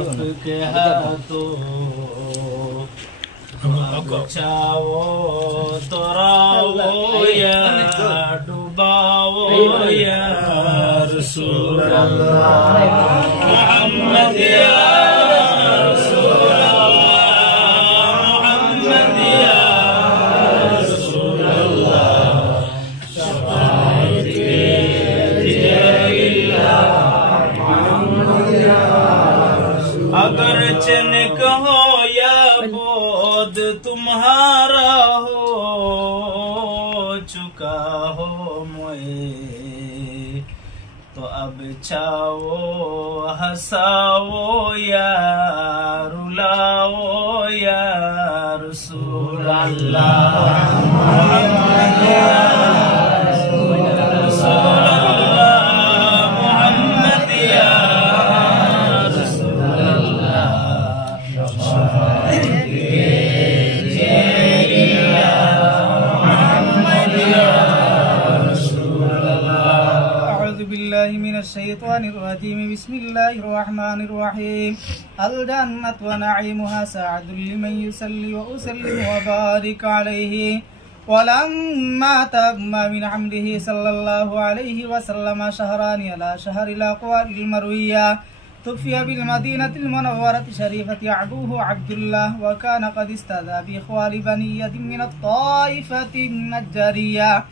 आपके हाथों बचाओ तोराओ या डुबाओ या रसूल अल्लाह मोहम्मद या रसूल अल्लाह मोहम्मद या रसूल अल्लाह शफाअत अगर चन कहो या बोध तुम्हारा हो चुका हो मोए तो अब चाओ हंसाओ या रुलाओ या रसूल अल्लाह मोहम्मद या रसूल अल्लाह मोहम्मद या بسم الله الرحمن الرحيم الجنة ونعيمها ساعد لمن يصلي وأسلم وبارك عليه ولما تم من حمده صلى الله عليه وسلم شهران على شهر الأقوال المروية توفي بالمدينة المنورة شريفة أبوه عبد الله وكان قد استاذى بإخوال بنية من الطائفة النجارية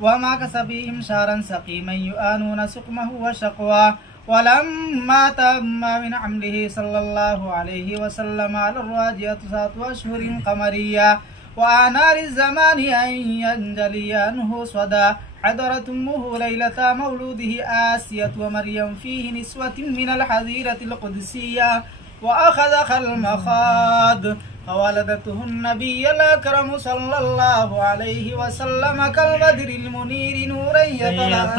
وما كسبهم شهرا سقيما يؤانون سقمه وشقواه ولما تم من حمله صلى الله عليه وسلم على الراجية 9 أشهر قمرية وآنا للزمان أن ينجلي عنه صدى حضرت أمه ليلة مولوده آسية ومريم فيه نسوة من الحظيرة القدسية وأخذ المخاض فولدته النبي الأكرم صلى الله عليه وسلم كالبدر المنير نورا يتلألأ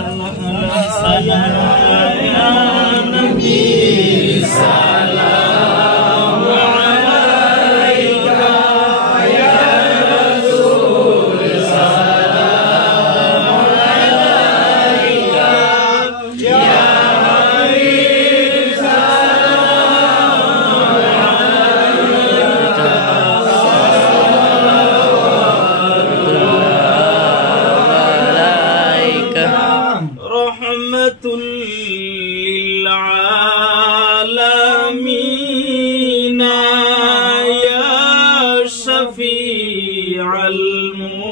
يا نبي سلام عليك يا رسول سلام عليك يا حبيب سلام عليك رحمة للعالمين يا شفيع المذنبين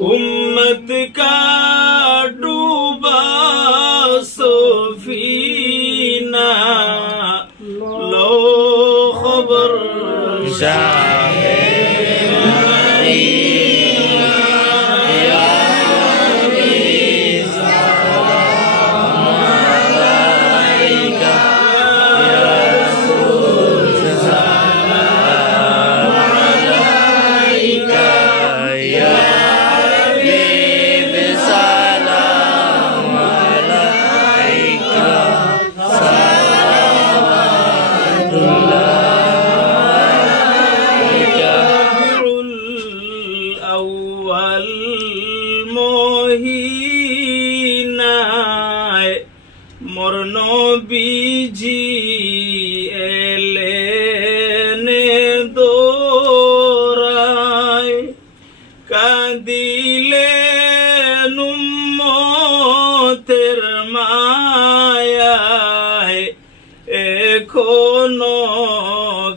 أمت کا ڈوبا سفینہ لو خبر মরনো বিজি এলেনে দোরায় কাঁদিলে নুম্মতের মায়ায় এখনো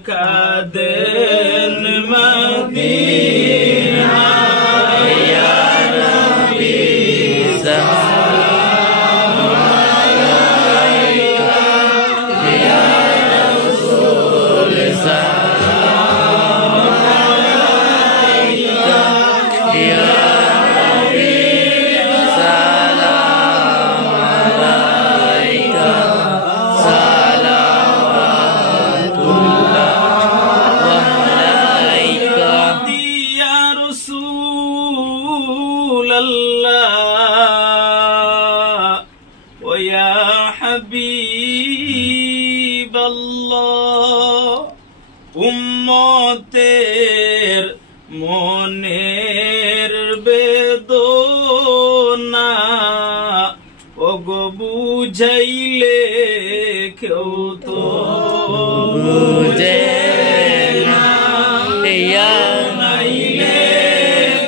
কাঁদেন মদিনায় ইয়া নবী হাবিব আল্লাহ উম্মতের মনের বেদনা বুঝাইলে কেউ তো বুঝে না, ইয়া নাইলে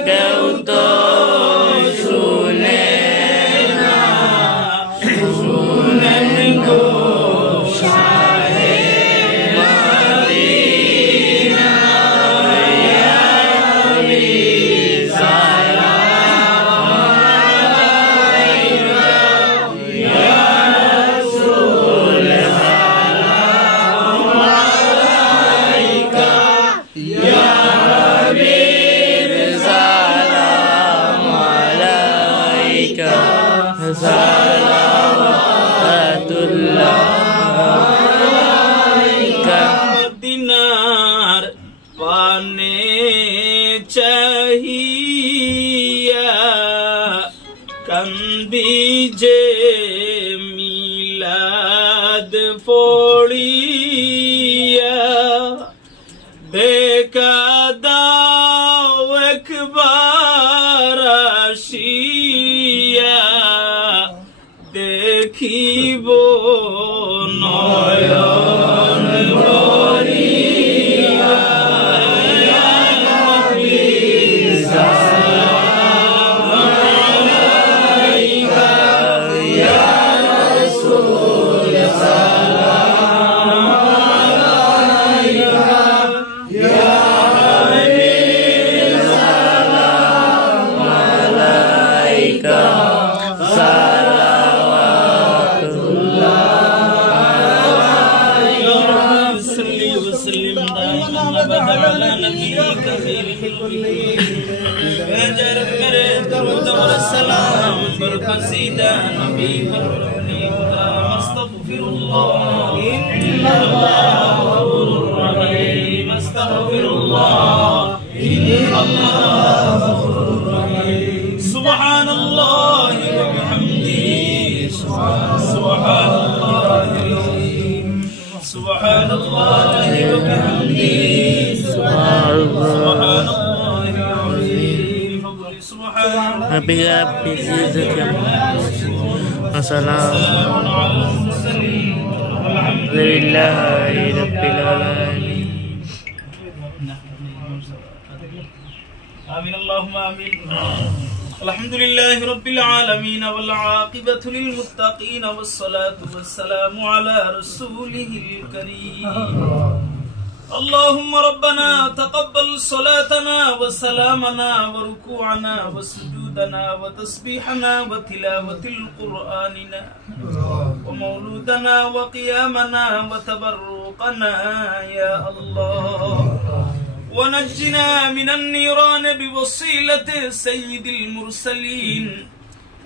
কেউ তো শুনে না, শুনেন গো শাহে মদিনা, ইয়া নবী সালাম আলাইকা, ইয়া রাসূল সালাম আলাইকা, ইয়া হাবিব সালাম আলাইকা, সালাওয়াতুল্লাহ আলাইকা। মদিনার পানে চাহিয়া কান্দি যে মিলাদ পড়িয়া, দেখা দাও একবার আসিয়া, দেখিব নয়ন ভরিয়া, ইয়া নবী সালাম আলাইকা, ইয়া রাসূল সালাম আলাইকা, ইয়া হাবিব সালাম আলাইকা, সালাওয়াতুল্লাহ اللهم صل وسلم دائما ابدا على نبيك خير خلقه وجرب میرے درود و السلام برکزیدہ نبی استغفر الله ان الله غفور رحيم، استغفر الله ان الله غفور رحيم، سبحان الله وبحمده، سبحان الله سبحان الله وبحمده، سبحان الله العظيم، سبحان ربك رب العزة عما يصفون، وسلام على المرسلين والحمد لله رب العالمين. آمين اللهم آمين. الحمد لله رب العالمين والعاقبة للمتقين والصلاة والسلام على رسوله الكريم. اللهم ربنا تقبل صلاتنا وسلامنا وركوعنا وسجودنا وتسبيحنا وتلاوة القرآننا ومولودنا وقيامنا وتبرقنا يا الله، ونجنا من النيران بوسيلة سيد المرسلين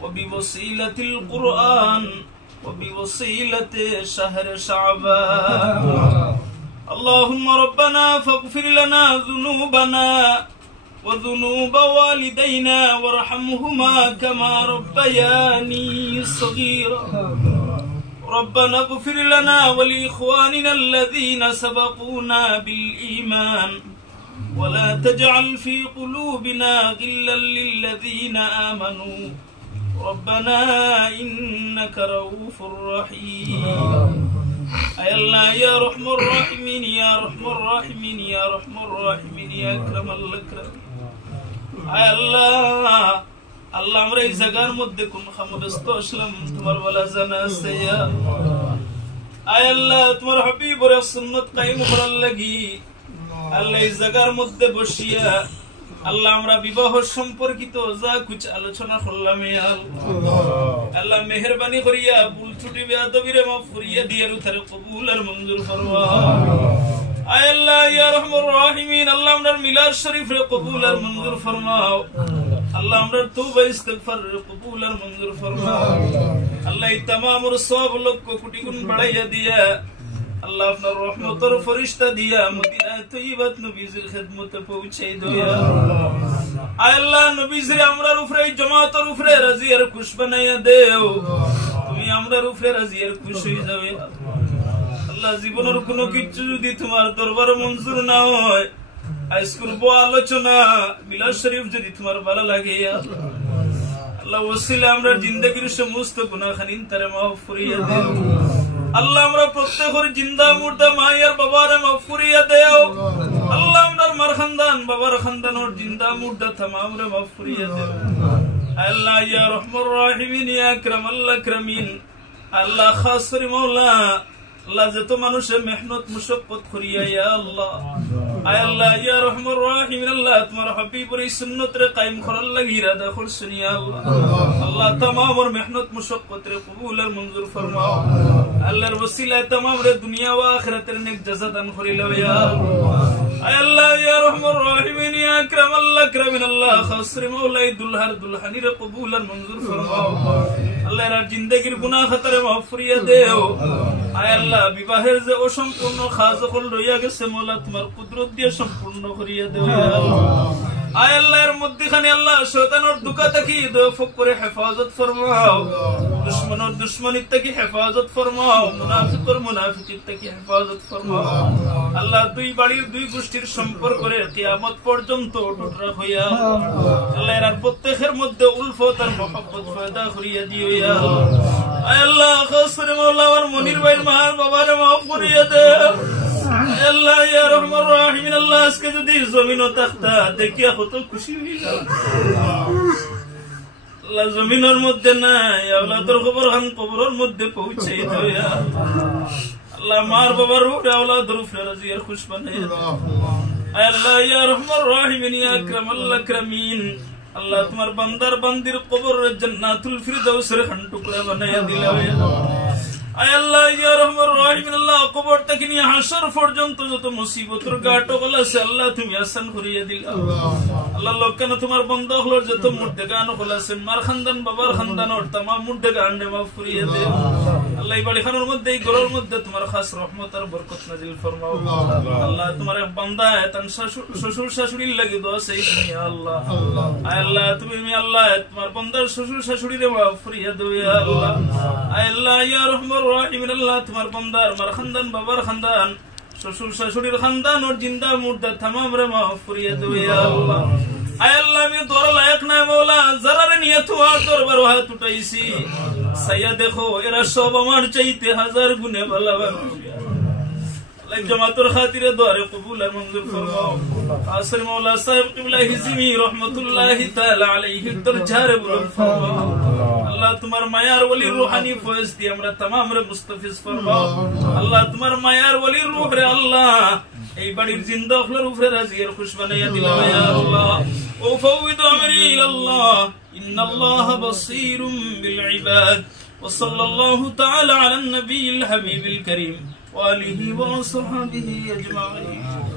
وبوسيلة القرآن وبوسيلة شهر شعبان. اللهم ربنا فاغفر لنا ذنوبنا وذنوب والدينا وارحمهما كما ربياني صغيرا. ربنا اغفر لنا ولإخواننا الذين سبقونا بالإيمان ولا تجعل في قلوبنا غلا للذين آمنوا ربنا إنك رؤوف رحيم. أي الله يا رحم الراحمين يا رحم الراحمين يا رحم الراحمين يا أكرم الأكرمين. أي الله আল্লাহ আমরা এই জায়গার মধ্যে কোন খামদস্ত আসলাম তোমার বলা জানা আছে। আয় আল্লাহ তোমার হাবিবের সুন্নাত কায়েম করার লাগি আল্লাহ এই জায়গার মধ্যে বসিয়া আল্লাহ আমরা বিবাহ সম্পর্কিত যা কিছু আলোচনা করলাম আল্লাহ মেহেরবানি করিয়া ভুল ত্রুটি বেয়াদবিরে মাফ করিয়া দিয়ে রুথারে কবুল আর মঞ্জুর ফরমা। আয় আল্লাহ ইয়া রহমান রাহিমিন আল্লাহ আমরার মিলাদ শরীফ রে কবুল আর মঞ্জুর ফরমাও। আল্লাহ আমরার তওবা ইস্তিগফার রে কবুল আর মঞ্জুর ফরমাও। আল্লাহ এই तमाम সব লক্ষ কোটি গুণ বাড়াইয়া দিয়া আল্লাহ আপনার রহমতের ফেরেশতা দিয়া মদিনা তৈয়বাত নবীজির খিদমতে পৌঁছাই দিয়া। আয় আল্লাহ নবীজির আমরার উপরে জামাতের উপরে রাজি আর খুশ বানাইয়া দেও। তুমি আমরার উপরে রাজি আর খুশ হই যাও আল্লাহ। জীবনের কোনো কিছু যদি তোমার দরবারে মঞ্জুর না হয় আজ করব আলোচনা মিলাদ শরীফ যদি তোমার ভালো লাগে আল্লাহ ওসিলা আমরা জিন্দেগির সমস্ত গুনাহখানি তারে মাফ করিয়া দাও আল্লাহ আমরা প্রত্যেকের জিন্দা মুর্দা মায়ের বাবার মাফ করিয়া দাও আল্লাহ আমরার মার খানদান বাবার খানদানোর জিন্দা মুর্দা तमाम রে মাফ করিয়া দাও আল্লাহ ইয়া রহমানুর রহিমিন ইয়া আকরামাল আকরামিন আল্লাহ খাস করে মাওলা আল্লাহ যত মানুষে মেহনত মুশাক্কত করিয়া ইয়া আল্লাহ আয় আল্লাহ ইয়া রহমানুর রহিমিন আল্লাহ তোমার হাবিবের সুন্নাত রে কায়েম করার লাগি ইরাদা করছেন ইয়া আল্লাহ আল্লাহ तमाम ওর মেহনত মুশাক্কত রে কবুল আর মঞ্জুর ফরমাও আল্লাহর ওসিলায় तमाम রে দুনিয়া ও আখিরাতের নেক জাযা দান করিলাও ইয়া আল্লাহ আয় আল্লাহ ইয়া রহমানুর রহিমিন ইয়া আকরামাল আকরামিন আল্লাহ খাস রে মাওলা দুলহার দুলহানি রে কবুল আর মঞ্জুর ফরমাও আল্লাহ এর জিন্দেগির গুনাহ খাতারে মাফ করিয়া দেও আয় আল্লাহ বিবাহের যে অসম্পূর্ণ কাজ হল রইয়া গেছে মাওলা তোমার কুদরত দিয়ে সম্পূর্ণ করিয়া দেও আয় আল্লাহ এর মধ্যখানে আল্লাহ শয়তানের দুকা থেকে দফক করে হেফাজত ফরমাও দুশমনের দুশমনি থেকে হেফাজত ফরমাও মুনাফিকের মুনাফিকিত থেকে হেফাজত ফরমাও আল্লাহ দুই বাড়ির দুই গোষ্ঠীর সম্পর্ক করে কিয়ামত পর্যন্ত অটুট রাখিয়া আল্লাহ এর প্রত্যেকের মধ্যে উলফত আর মহব্বত পয়দা করিয়া দিও ইয়া আয় আল্লাহ খাস করে মাওলা আমার মনির ভাইয়ের মার বাবারে মাফ করিয়া দাও আল্লাহ ইয়া রহমানুর রহিম আল্লাহ আজকে যদি জমিন ও তাখতা দেখিয়া কত খুশি হইলা আল্লাহ জমিনের মধ্যে নাই আওলাদের খবর খান কবরের মধ্যে পৌঁছাই দাও ইয়া আল্লাহ মার বাবার উপরে আওলাদের উপরে রাজি আর খুশ বানাইয়া দাও আল্লাহ ইয়া রহমানুর রহিম ইয়া আকরামাল আকরামিন আল্লাহ তোমার বান্দার বান্দির কবরের জান্নাতুল ফিরদাউসের খান টুকরা বানাইয়া দিলা ইয়া আয় আল্লাহ ইয়া রহমানুর রহিম আল্লাহ কবর থেকে নিয়ে হাসর পর্যন্ত যত মুসিবতের গাটগুলো আছে আল্লাহ তুমি আসান করিয়ে দিলা আল্লাহ লোকখানে তোমার বন্ধ হলো যত মুর্দেগান আছে মার খানদান বাবার খানদানোর तमाम মুর্দেগান মাফ করিয়ে দে আল্লাহ এই বাড়িখানের মধ্যে এই ঘরের মধ্যে তোমার খাস রহমত আর বরকত নাজিল ফরমাও আল্লাহ তোমার বান্দা তার শ্বশুর শাশুড়ির লাগি দোয়া চাই তুমি আল্লাহ আয় আল্লাহ তুমি আল্লাহ তোমার বান্দার শ্বশুর শাশুড়িরে মাফ করিয়ে দাও ইয়া আল্লাহ আয় আল্লাহ ইয়া রহমানুর রহিম আল্লাহ তোমার বান্দার মার খানদান বাবার খানদান শ্বশুর শাশুড়ির খানদান ওর জিন্দা মুর্দা तमाम রে মাফ করিয়ে দাও ইয়া আল্লাহ আয় আল্লাহ আমি তোর লায়ক না মাওলা যারা নিয়ে তোমার দরবার হাত উঠাইছি সাইয়া দেখো এরা সব আমার চাইতে হাজার গুণে ভালো আল্লাহ জামাতের খাতিরে দোয়ারে কবুল আর মঞ্জুর ফরমাও আসর মাওলা সাহেব কিবলা হিজমি রাহমাতুল্লাহি তাআলা আলাইহি দরজারে বুলন্দ ফরমাও আল্লাহ তোমার মায়ার ওলির রূহানি ফয়েজ দিয়ে আমরা तमाम রে মুস্তাফিজ ফরমাও আল্লাহ তোমার মায়ার ওলির রূহ রে আল্লাহ এই বাড়ির জিন্দা হলোর উপরে রাজি আর খুশ বানাইয়া দিলাও ইয়া আল্লাহ ও ফাউইদু আমরি ইলাল্লাহ ইন্নাল্লাহা বাসীরুম বিল ইবাদ ওয়া সাল্লাল্লাহু তাআলা আলা নবিয়িল হাবিবিল কারীম ওয়া আলিহি ওয়া সাহবিহি আজমাইন